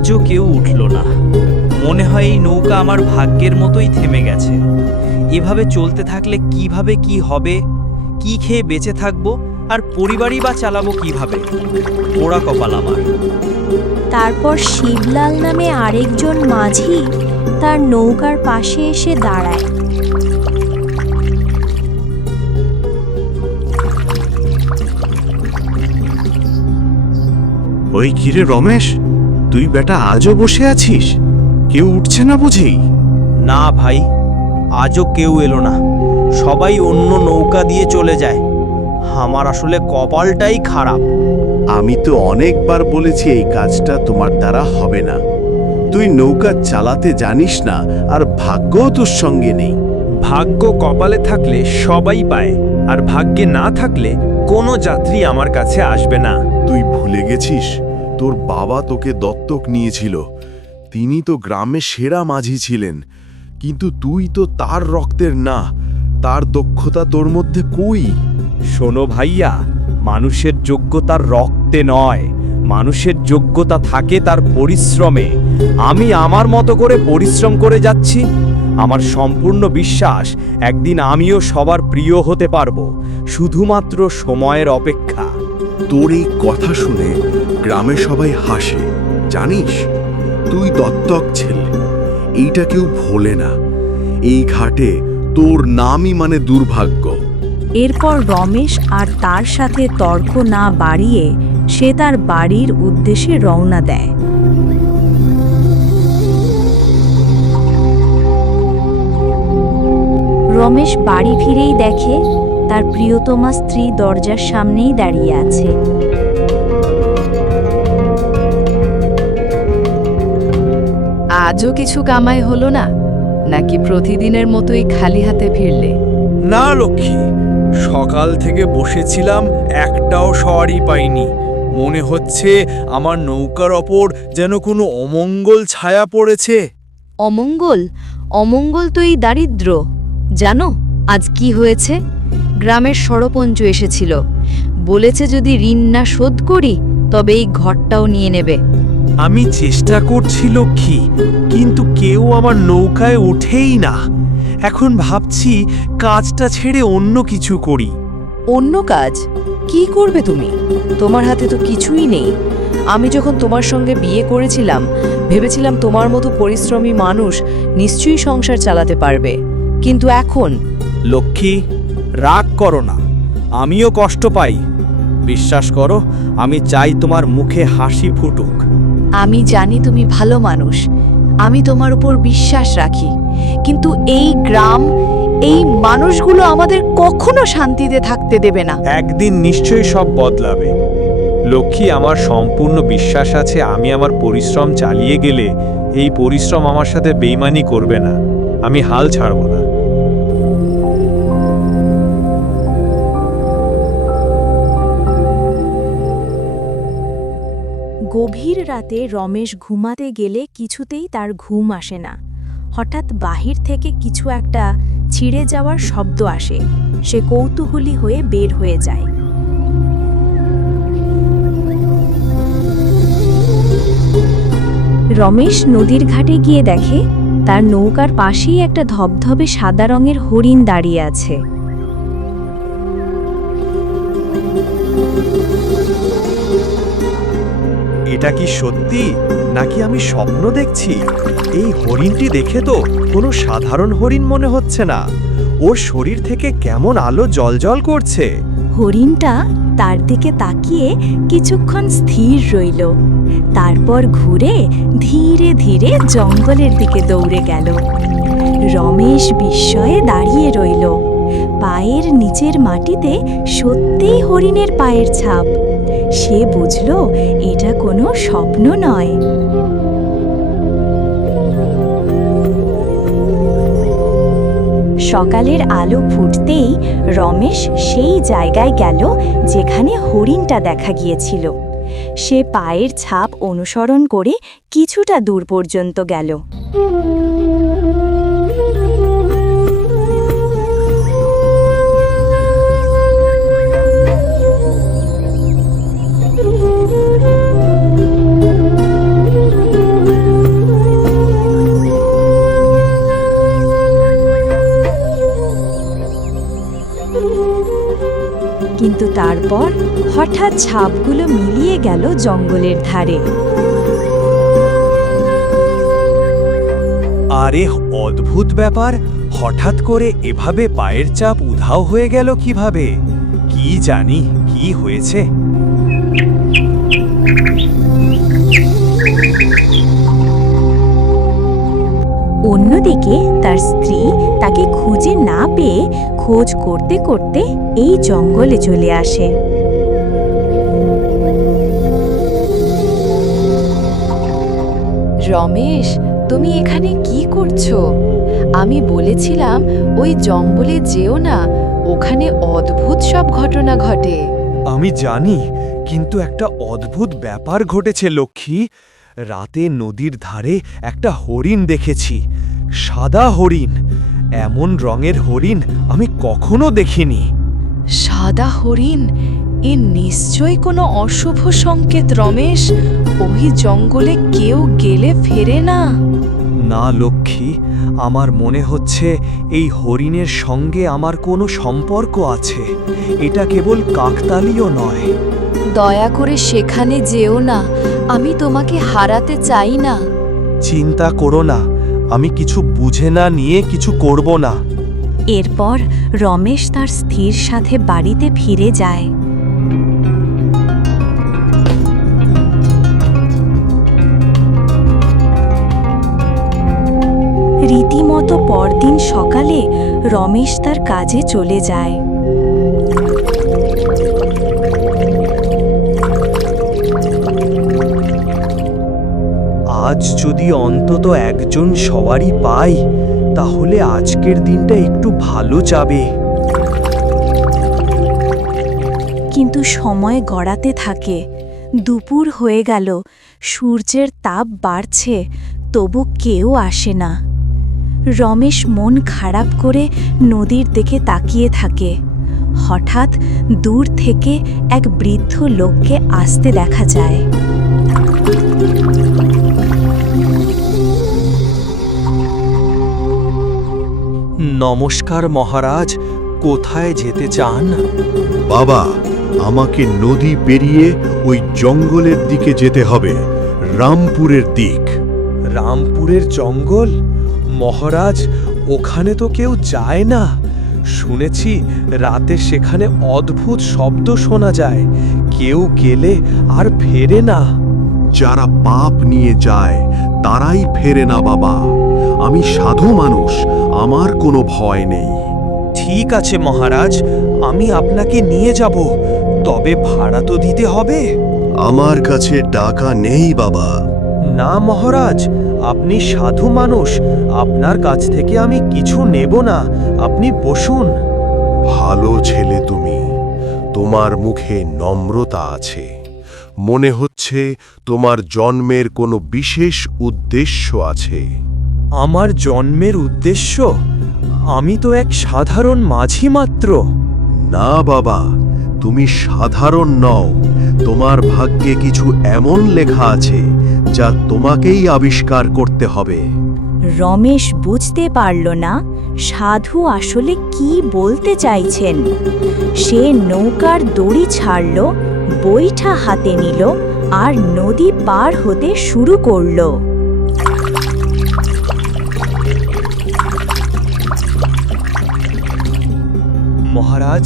আজও কেউ উঠল না। মনে হয় এই নৌকা আমার ভাগ্যের মতোই থেমে গেছে। এভাবে চলতে থাকলে কিভাবে কি হবে, কি খেয়ে বেঁচে থাকবো, আর পরিবারই বা চালাবো কিভাবে? পোড়া কপাল আমার। তারপর শিবলাল নামে আরেকজন মাঝি তার নৌকার পাশে এসে দাঁড়ায়। ওই কিরে রমেশ, তুই বেটা আজও বসে আছিস? কেউ উঠছে না বুঝি? না ভাই, আজও কেউ এলো না। সবাই অন্য নৌকা দিয়ে চলে যায়। আমার আসলে কপালটাই খারাপ। আমি তো অনেকবার বলেছি এই কাজটা তোমার দ্বারা হবে না। তুই নৌকা চালাতে জানিস না, আর ভাগ্যও তোর সঙ্গে নেই। ভাগ্য কপালে থাকলে সবাই পায়, আর ভাগ্যে না থাকলে কোনো যাত্রী আমার কাছে আসবে না। তুই ভুলে গেছিস তোর বাবা তোকে দত্তক নিয়েছিল। তিনি তো গ্রামে সেরা মাঝি ছিলেন, কিন্তু তুই তো তার রক্তের না। তার দক্ষতা তোর মধ্যে কই? শোনো ভাইয়া, মানুষের যোগ্যতার রক্তে নয়, মানুষের যোগ্যতা থাকে তার পরিশ্রমে। আমি আমার মতো করে পরিশ্রম করে যাচ্ছি। আমার সম্পূর্ণ বিশ্বাস একদিন আমিও সবার প্রিয় হতে পারবো, শুধুমাত্র সময়ের অপেক্ষা। তোর এই কথা শুনে গ্রামে সবাই হাসে, জানিস? তুই দত্তক ছেলে, এইটা কেউ ভোলে না। এই ঘাটে তোর নামই মানে দুর্ভাগ্য। এরপর রমেশ আর তার সাথে তর্ক না বাড়িয়ে সে তার বাড়ির উদ্দেশ্যে রওনা দেয়। রমেশ বাড়ি ফিরেই দেখে তার প্রিয়তমা স্ত্রী দরজার সামনেই দাঁড়িয়ে আছে। আজও কিছু কামাই হলো না, নাকি প্রতিদিনের মতোই খালি হাতে ফিরলে? না লক্ষ্মী, সকাল থেকে বসেছিলাম, একটাও সওয়ারি পাইনি। মনে হচ্ছে আমার নৌকার ওপর যেন কোনো অমঙ্গল ছায়া পড়েছে। অমঙ্গল? অমঙ্গল তো এই দারিদ্র। জানো আজ কি হয়েছে? গ্রামের সরপঞ্চ এসেছিল, বলেছে যদি ঋণ না শোধ করি তবে এই ঘরটাও নিয়ে নেবে। আমি চেষ্টা করছি লক্ষ্মী, কিন্তু কেউ আমার নৌকায় ওঠেই না। এখন ভাবছি কাজটা ছেড়ে অন্য কিছু করি। অন্য কাজ? কি করবে তুমি? তোমার হাতে তো কিছুই নেই। আমি যখন তোমার সঙ্গে বিয়ে করেছিলাম ভেবেছিলাম তোমার মতো পরিশ্রমী মানুষ নিশ্চয়ই সংসার চালাতে পারবে, কিন্তু এখন? লক্ষ্মী, রাগ করো না, আমিও কষ্ট পাই। বিশ্বাস করো, আমি চাই তোমার মুখে হাসি ফুটুক। আমি জানি তুমি ভালো মানুষ, আমি তোমার উপর বিশ্বাস রাখি, কিন্তু এই গ্রাম, এই মানুষগুলো আমাদের কখনো শান্তিতে থাকতে দেবে না। একদিন নিশ্চয়ই সব বদলাবে লক্ষ্মী। আমার সম্পূর্ণ বিশ্বাস আছে আমি আমার পরিশ্রম চালিয়ে গেলে এই পরিশ্রম আমার সাথে বেইমানি করবে না। আমি হাল ছাড়ব না। গভীর রাতে রমেশ ঘুমাতে গেলে কিছুতেই তার ঘুম আসে না। হঠাৎ বাহির থেকে কিছু একটা ছিঁড়ে যাওয়ার শব্দ আসে। সে কৌতূহলী হয়ে বের হয়ে যায়। রমেশ নদীর ঘাটে গিয়ে দেখে তার নৌকার পাশেই একটা ধবধবে সাদা রঙের হরিণ দাঁড়িয়ে আছে। এটা কি সত্যি নাকি আমি স্বপ্ন দেখছি? এই হরিণটি দেখে তো কোনো সাধারণ হরিণ মনে হচ্ছে না। ওর শরীর থেকে কেমন আলো জ্বলজ্বল করছে। হরিণটা তার দিকে তাকিয়ে কিছুক্ষণ স্থির রইল, তারপর ঘুরে ধীরে ধীরে জঙ্গলের দিকে দৌড়ে গেল। রমেশ বিস্ময়ে দাঁড়িয়ে রইল। পায়ের নিচের মাটিতে সত্যিই হরিণের পায়ের ছাপ। সে বুঝল এটা কোনো স্বপ্ন নয়। সকালের আলো ফুটতেই রমেশ সেই জায়গায় গেল যেখানে হরিণটা দেখা গিয়েছিল। সে পায়ের ছাপ অনুসরণ করে কিছুটা দূর পর্যন্ত গেল। কিন্তু তারপর হঠাৎ ছাপগুলো মিলিয়ে গেল জঙ্গলের ধারে। আরে অদ্ভুত ব্যাপার, হঠাৎ করে এভাবে পায়ের চাপ উধাও হয়ে গেল কিভাবে? কি জানি কি হয়েছে। অন্যদিকে তার স্ত্রী তাকে খুঁজে না পেয়ে খোঁজ করতে করতে এই জঙ্গলে চলে আসে। রমেশ, তুমি এখানে কি করছো? আমি বলেছিলাম ওই জঙ্গলে যেও না, ওখানে অদ্ভুত সব ঘটনা ঘটে। আমি জানি, কিন্তু একটা অদ্ভুত ব্যাপার ঘটেছে লক্ষ্মী। রাতে নদীর ধারে একটা হরিণ দেখেছি, সাদা হরিণ। এমন রঙের হরিণ আমি কখনো দেখিনি। সাদা হরিণ? এ নিশ্চয়ই কোনো অশুভ সংকেত রমেশ। ওই জঙ্গলে কেউ গেলে ফেরে না। না লক্ষ্মী, আমার মনে হচ্ছে এই হরিণের সঙ্গে আমার কোনো সম্পর্ক আছে। এটা কেবল কাকতালীয় নয়। দয়া করে সেখানে যেও না, আমি তোমাকে হারাতে চাই না। চিন্তা করো না, আমি কিছু বুঝে না নিয়ে কিছু করব না। এরপর রমেশ তার স্ত্রীর সাথে বাড়িতে ফিরে যায়। রীতিমতো পরদিন সকালে রমেশ তার কাজে চলে যায়। আজ যদি অন্তত একজন সবারই পাই, তাহলে আজকের দিনটা একটু ভালো যাবে। কিন্তু সময় গড়াতে থাকে। দুপুর হয়ে গেল, সূর্যের তাপ বাড়ছে, তবু কেউ আসে না। রমেশ মন খারাপ করে নদীর দিকে তাকিয়ে থাকে। হঠাৎ দূর থেকে এক বৃদ্ধ লোককে আসতে দেখা যায়। নমস্কার মহারাজ, কোথায় যেতে চান? বাবা, আমাকে নদী পেরিয়ে ওই জঙ্গলের দিকে যেতে হবে, রামপুরের দিক। রামপুরের জঙ্গল? মহারাজ, ওখানে তো কেউ যায় না। শুনেছি রাতে সেখানে অদ্ভুত শব্দ শোনা যায়, কেউ গেলে আর ফেরে না। যারা পাপ নিয়ে যায় তারাই ফেরে না বাবা। আমি সাধু মানুষ, আমার কোনো ভয় নেই। ঠিক আছে মহারাজ, আমি আপনাকে নিয়ে যাব, তবে ভাড়া তো দিতে হবে। আমার কাছে টাকা নেই বাবা। না মহারাজ, আপনি সাধু মানুষ, আপনার কাছ থেকে আমি কিছু নেব না। আপনি বসুন। ভালো ছেলে তুমি, তোমার মুখে নম্রতা আছে। মনে হচ্ছে তোমার জন্মের কোনো বিশেষ উদ্দেশ্য আছে। আমার জন্মের উদ্দেশ্য? আমি তো এক সাধারণ মাঝি মাত্র। না বাবা, তুমি সাধারণ নও। তোমার ভাগ্যে কিছু এমন লেখা আছে যা তোমাকেই আবিষ্কার করতে হবে। রমেশ বুঝতে পারল না সাধু আসলে কি বলতে চাইছেন। সে নৌকার দড়ি ছাড়ল, বৈঠা হাতে নিল আর নদী পার হতে শুরু করল। মহারাজ,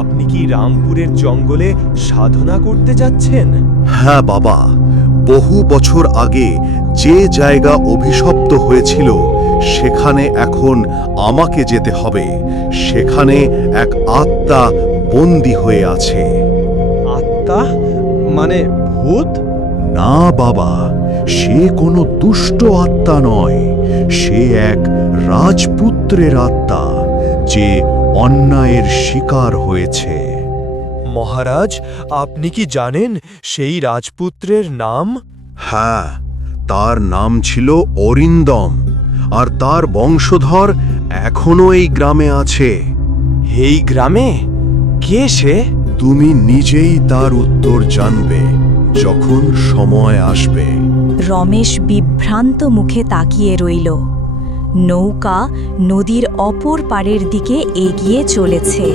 আপনি কি রামপুরের জঙ্গলে সাধনা করতে যাচ্ছেন? হ্যাঁ বাবা, বহু বছর আগে যে জায়গা অভিশপ্ত হয়েছিল সেখানে এখন আমাকে যেতে হবে। সেখানে এক আত্মা বন্দী হয়ে আছে। আত্মা? মানে ভূত? না বাবা, সে কোনো দুষ্ট আত্মা নয়। সে এক রাজপুত্রের আত্মা, যে অন্যায়ের শিকার হয়েছে। মহারাজ, আপনি কি জানেন সেই রাজপুত্রের নাম? হ্যাঁ, তার নাম ছিল অরিন্দম, আর তার বংশধর এখনো এই গ্রামে আছে। এই গ্রামে? কে সে? তুমি নিজেই তার উত্তর জানবে যখন সময় আসবে। রমেশ বিভ্রান্ত মুখে তাকিয়ে রইল। নৌকা নদীর অপর পাড়ের দিকে এগিয়ে চলেছে।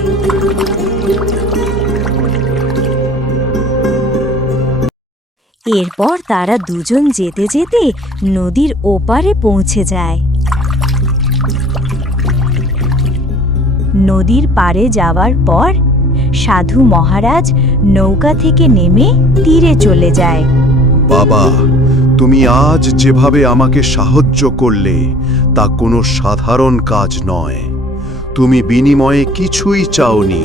এরপর তারা দুজন যেতে যেতে নদীর ওপারে পৌঁছে যায়। নদীর পাড়ে যাওয়ার পর সাধু মহারাজ নৌকা থেকে নেমে তীরে চলে যায়। বাবা, তুমি আজ যেভাবে আমাকে সাহায্য করলে তা কোনো সাধারণ কাজ নয়। তুমি বিনিময়ে কিছুই চাওনি।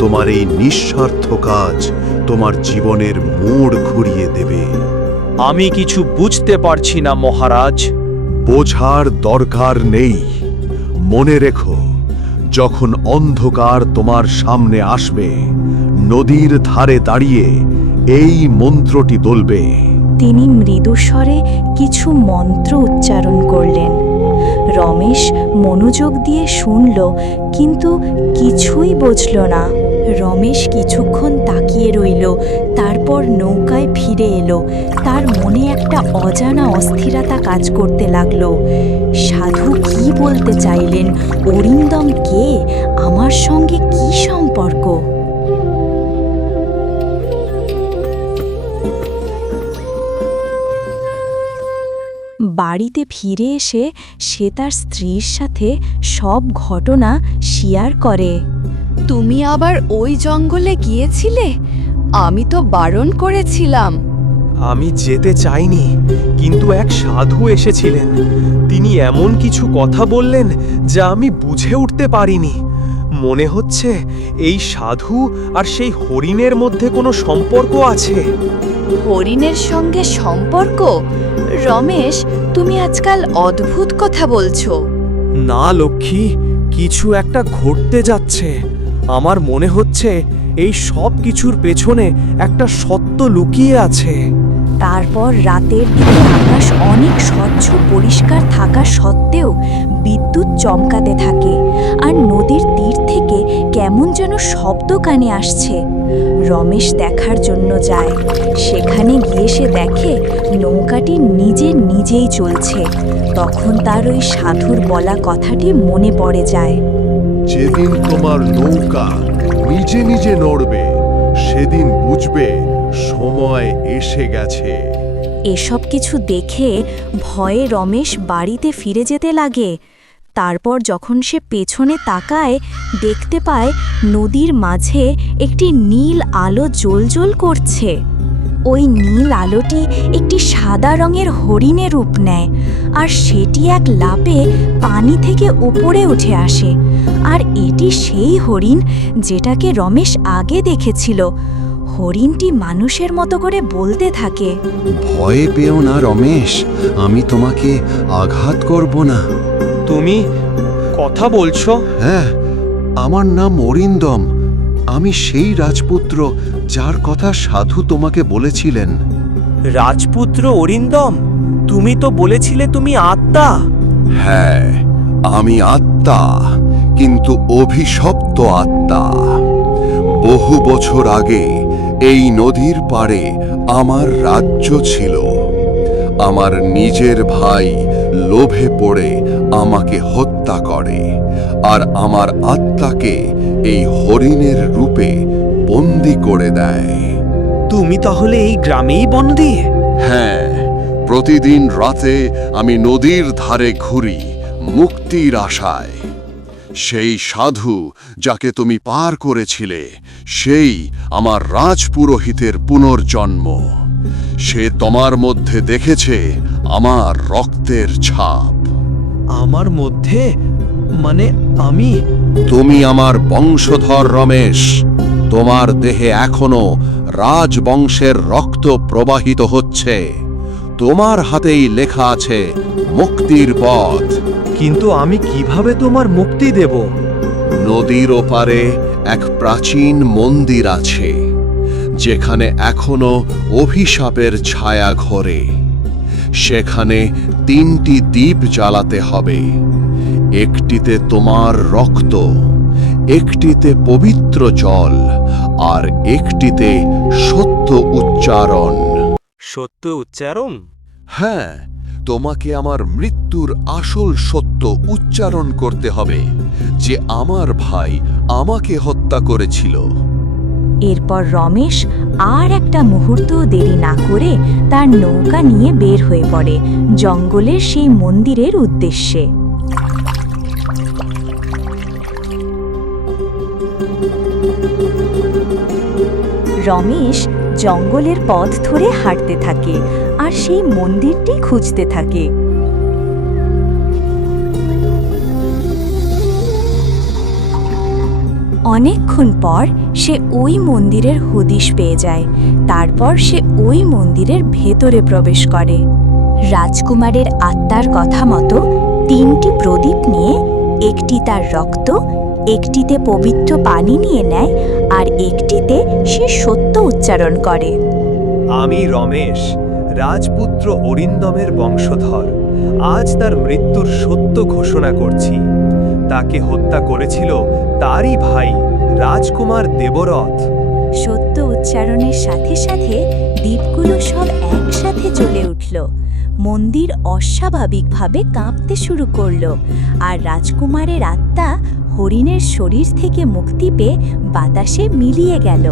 তোমার এই নিঃস্বার্থ কাজ তোমার জীবনের মোড় ঘুরিয়ে দেবে। আমি কিছু বুঝতে পারছি না মহারাজ। বোঝার দরকার নেই। মনে রেখো, যখন অন্ধকার তোমার সামনে আসবে, নদীর ধারে দাঁড়িয়ে এই মন্ত্রটি বলবে। তিনি মৃদুস্বরে কিছু মন্ত্র উচ্চারণ করলেন। রমেশ মনোযোগ দিয়ে শুনল, কিন্তু কিছুই বুঝল না। রমেশ কিছুক্ষণ তাকিয়ে রইল, তারপর নৌকায় ফিরে এলো। তার মনে একটা অজানা অস্থিরতা কাজ করতে লাগলো। সাধু কি বলতে চাইলেন? অরিন্দম কে? আমার সঙ্গে কি সম্পর্ক? বাড়িতে ফিরে এসে সে তার স্ত্রীর সাথে সব ঘটনা শেয়ার করে। তুমি আবার ওই জঙ্গলে গিয়েছিলে? আমি তো বারণ করেছিলাম। আমি যেতে চাইনি, কিন্তু এক সাধু এসেছিলেন। তিনি এমন কিছু কথা বললেন যা আমি বুঝে উঠতে পারিনি। মনে হচ্ছে এই সাধু আর সেই হরিণের মধ্যে কোনো সম্পর্ক আছে। হরিণের সঙ্গে সম্পর্ক? রমেশ, তুমি আজকাল অদ্ভুত কথা বলছো। না লক্ষ্মী, কিছু একটা ঘটতে যাচ্ছে। আমার মনে হচ্ছে এই সব কিছুর পেছনে একটা সত্য লুকিয়ে আছে। তারপর রাতের দিকে আকাশ অনেক স্বচ্ছ পরিষ্কার থাকা সত্ত্বেও বিদ্যুৎ চমকাতে থাকে, আর নদীর তীর থেকে কেমন যেন শব্দ কানে আসছে। রমেশ দেখার জন্য যায়। সেখানে গিয়ে সে দেখে নৌকাটি নিজেই চলছে। তখন তার ওই সাধুর বলা কথাটি মনে পড়ে যায়। যেদিন তোমার নৌকা নিজে নিজে নড়বে, সেদিন বুঝবে সময় এসে গেছে। এসব কিছু দেখে ভয়ে রমেশ বাড়িতে ফিরে যেতে লাগে। তারপর যখন সে পেছনে তাকায়, দেখতে পায় নদীর মাঝে একটি নীল আলো জ্বলজ্বল করছে। ওই নীল আলোটি একটি সাদা রঙের হরিণের রূপ নেয়, আর সেটি এক লাফে পানি থেকে উপরে উঠে আসে। আর এটি সেই হরিণ যেটাকে রমেশ আগে দেখেছিল। হরিণটি মানুষের মতো করে বলতে থাকে, ভয় পেও না রমেশ, আমি তোমাকে আঘাত করব না। তুমি কথা বলছো? হ্যাঁ, আমার নাম অরিন্দম। আমি সেই রাজপুত্র যার কথা সাধু তোমাকে বলেছিলেন। রাজপুত্র অরিন্দম, তুমি তো বলেছিলে তুমি আত্মা। হ্যাঁ, আমি আত্মা, কিন্তু অভিশপ্ত আত্মা। বহু বছর আগে এই নদীর পাড়ে আমার রাজ্য ছিল। আমার নিজের ভাই লোভে পড়ে আমাকে হত্যা করে, আর আমার আত্মাকে এই হরিণের রূপে বন্দি করে দেয়। তুমি তাহলে এই গ্রামেই বন্দী? হ্যাঁ, প্রতিদিন রাতে আমি নদীর ধারে ঘুরি মুক্তির আশায়। সেই সাধু যাকে তুমি পার করেছিলে, সেই আমার রাজপুরোহিতের পুনর্জন্ম। সে তোমার মধ্যে দেখেছে আমার রক্তের ছাপ। আমার মধ্যে? মানে আমি? তুমি আমার বংশধর রমেশ। তোমার দেহে এখনো রাজবংশের রক্ত প্রবাহিত হচ্ছে। তোমার হাতেই লেখা আছে মুক্তির পথ। কিন্তু আমি কিভাবে তোমার মুক্তি দেব? নদীর ওপারে এক প্রাচীন মন্দির আছে, যেখানে এখনো অভিশাপের ছায়া ঘোরে। সেখানে 3টি দ্বীপ জ্বালাতে হবে। একটিতে তোমার রক্ত, একটিতে পবিত্র জল, আর একটিতে সত্য উচ্চারণ। সত্য উচ্চারণ? হ্যাঁ, তোমাকে আমার মৃত্যুর আসল সত্য উচ্চারণ করতে হবে, যে আমার ভাই আমাকে হত্যা করেছিল। এরপর রমেশ আর একটা মুহূর্তও দেরি না করে তার নৌকা নিয়ে বের হয়ে পড়ে জঙ্গলের সেই মন্দিরের উদ্দেশ্যে। রমেশ জঙ্গলের পথ ধরে হাঁটতে থাকে আর সেই মন্দিরটি খুঁজতে থাকে। অনেকক্ষণ পর সে ওই মন্দিরের হদিশ পেয়ে যায়। তারপর সে ওই মন্দিরের ভেতরে প্রবেশ করে। রাজকুমারের আত্মার কথা মতো 3টি প্রদীপ নিয়ে একটি তার রক্ত, একটিতে পবিত্র পানি নিয়ে নেয় আর একটিতে সে সত্য উচ্চারণ করে। আমি রমেশ, রাজপুত্র অরিন্দমের বংশধর, আজ তার মৃত্যুর সত্য ঘোষণা করছি। তাকে হত্যা করেছিল তারই ভাই রাজকুমার দেবরথ। সত্য উচ্চারণের সাথে সাথে দ্বীপগুলো সব একসাথে জ্বলে উঠল। মন্দির অস্বাভাবিকভাবে কাঁপতে শুরু করল আর রাজকুমারের আত্মা হরিণের শরীর থেকে মুক্তি পেয়ে বাতাসে মিলিয়ে গেল।